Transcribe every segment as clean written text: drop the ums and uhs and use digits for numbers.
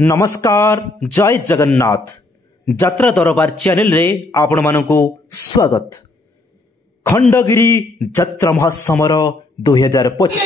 नमस्कार जय जगन्नाथ यात्रा दरबार चैनल रे आपण मानकु स्वागत। खंडगिरी यात्रा महासमर 2025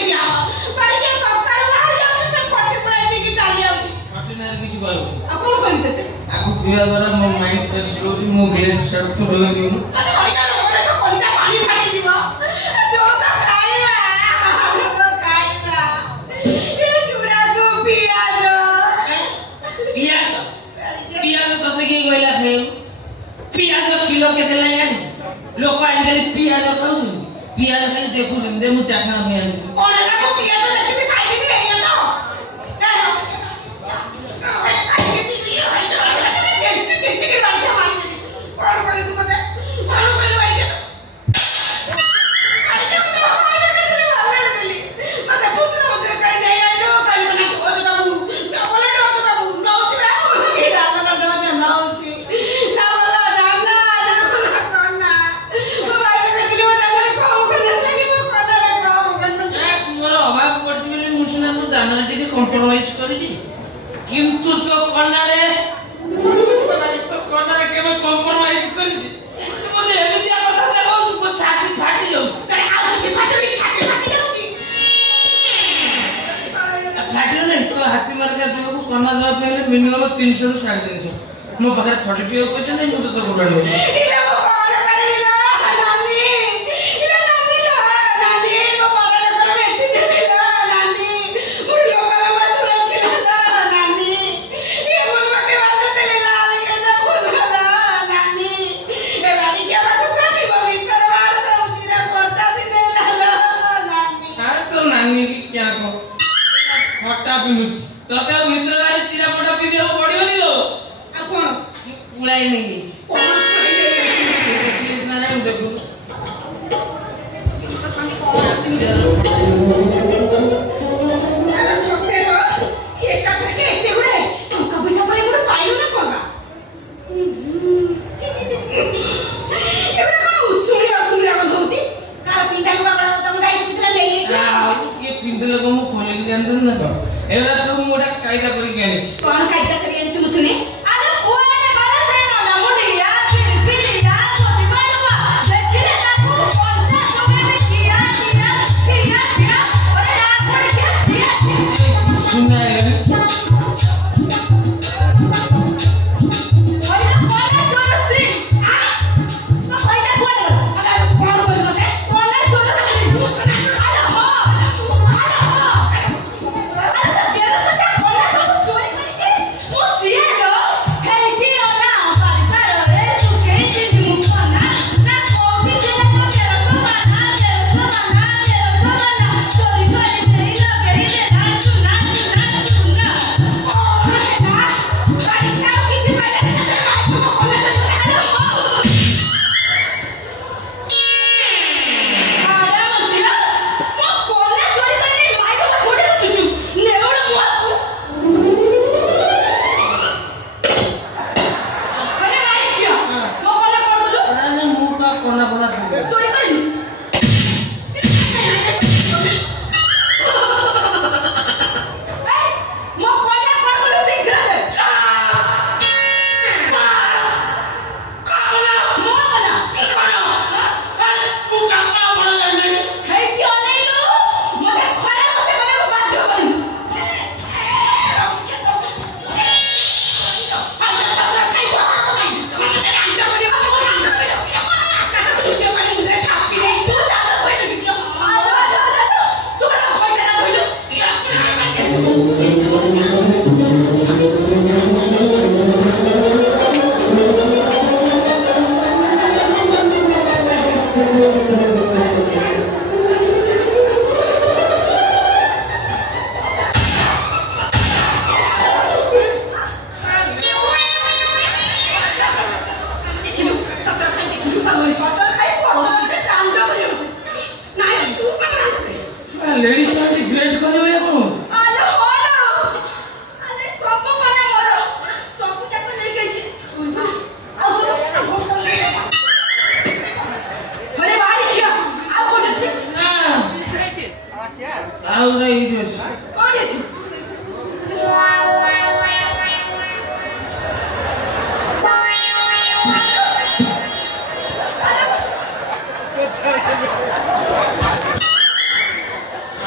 लोक आजकल पियाज खाऊ पियाज खाली देखु दे मु चाखना में कोन है को पियाज लेके भी खाई भी है ना कॉम्प्रोमाइज करिछि किंतु तो कोनारे केवल कॉम्प्रोमाइज करिछि मोले एमितिया कथा देखो मो छाती फाटी जाउ करे आ कुछ फाटी छाती जाउछि फाटी नै तो हाथी मार के तुमको कोना दवा पहले मिनिमम 300 रु 350 मो पाखर फटी पियो पैसा नै मो तो गुडानो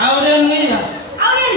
आउरे नहीं जा आउरे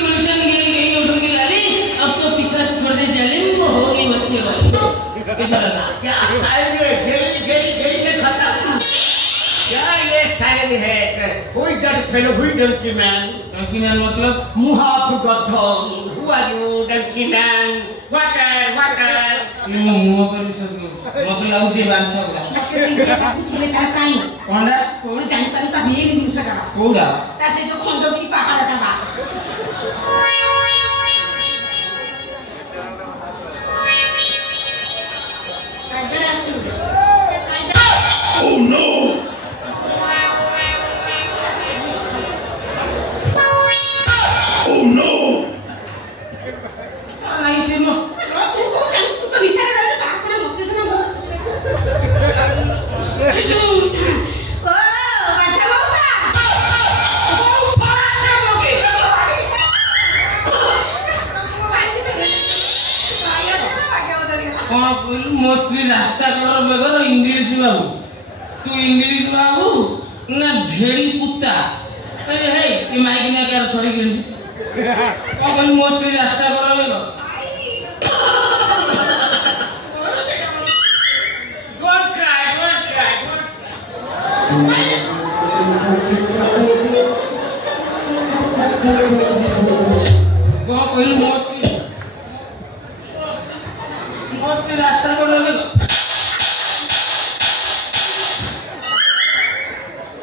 गुलशन गई उठोगी लाली अब तो पीछा छोड़ दे जालिम वो हो गई बच्चे वाली क्या शायरी है? गेली गेली गेली के खत्म। क्या ये शायरी है? हुई दैट फेलो, हुई डंकी मैन मतलब मुंह आप गधम, who are you donkey man, water मुंह पर सब मत लाउची बांसा गुला बुझले तार काई कोंडा कोण जानि पानी ता भेल जिनिस का कोडा ता से जो खंडगिरी पहाड़ ता बा Oh no! Oh no! नहीं सिमो तू तो विचार रहा है आपण मत देना ओ बाचा मौसा मोस्टली रास्ता कलर बगर इंग्लिश बाबू तू इंग्लिश बाबू ना ढेरी कुत्ता अरे हे ये माइक ना क्या छोड़ी गिर कौन मोस्टली रास्ता कलर बगर Don't cry, don't cry, don't cry. कौन कोई मोस्टली रास्ता कलर बगर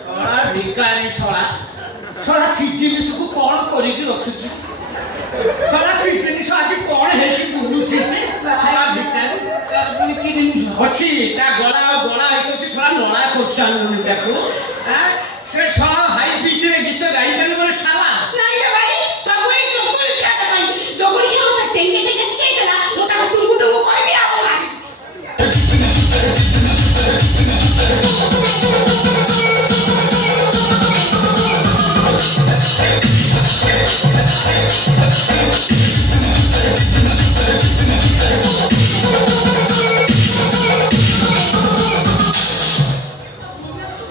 छोड़ा भिकारी छोड़ा कि जिनिस को कौन करिकी रखिछु? छोड़ा कि जिनिस आज कौन है कि बुलुछि से? छोड़ा भिकारी तार पुनी की जिनिस अछि ता गला है कि छोड़ा नळा कोसान नुनी ताको हां से छोड़ा हाई पिच रे गीत गाई देले मोर साला नहीं रे भाई सब एक जोगुरी क्या भाई जोगुरी के मत टेंगे टेंगे सिखाई देला मोटा टुंगुटु को कोई भी आओ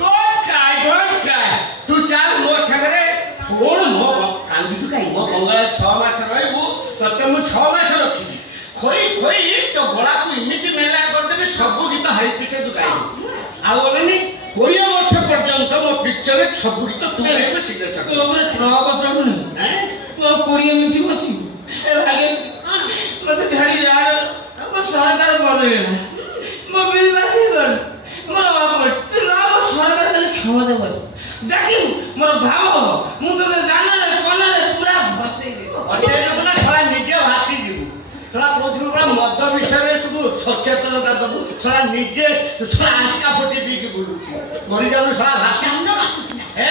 don't cry. तू चाल मोर संगरे छोड़ मो कांदी तू काई मो मंगला 6 मास रहबो तते मु 6 मास रखिबी खोई तो गोला को इमिति मेला कर देबे सब गीत हाई पिच तू गाई आ ओलनी 20 वर्ष पर्यंत मो पिक्चर रे सब गीत तू गाई सिग्नेचर तो ओरे ट्रक चढ़ुनी हैं तू 20 मिनिट अछि ए भागे मते झाड़ी जा हम सरकार बदले ना मो बिल बासी कर मोर बाप तू ना सरकार खाली क्षमा दे बस देखी मोर भाव मु तो जाना रे कोना रे पूरा भसे असे लोकना सारा निजे भासी जीवु तोरा कोथरु बड़ा मद विषय सब सचेतनता दबु सारा निजे सारा आस्का फटी बी के बोलुची मरि जानु सारा भाषा सामना बात ए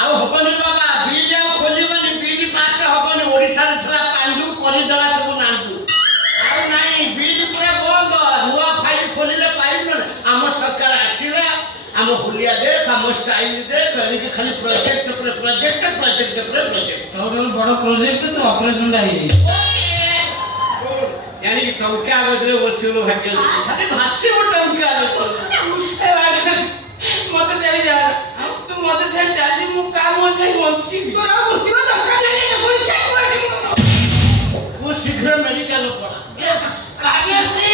आउ हबनी बाबा बीज आउ खोलिबनी बीज पाछ हबनी ओडिसा रे थला पांडु करि देला सब नांदु आउ नाही बीज पूरा बंद नुआ फाइल खोलिले पाइब न हम सरकार आसीला हम हुलिया देख हम स्टाइल देख एनी खाली प्रोजेक्ट तो बड़ा प्रोजेक्ट तो ऑपरेशन डाई यानी कि टंका बदले वर्षो भाग्य खाली भाषे वो टंका ए भागे मते चली जा तू मते चली जा मु काम छै मछी तोरा बुझिबा दरकार नहीं जोगुरी क्या कोई वो शीघ्र मेडिकल पड़ा आगे से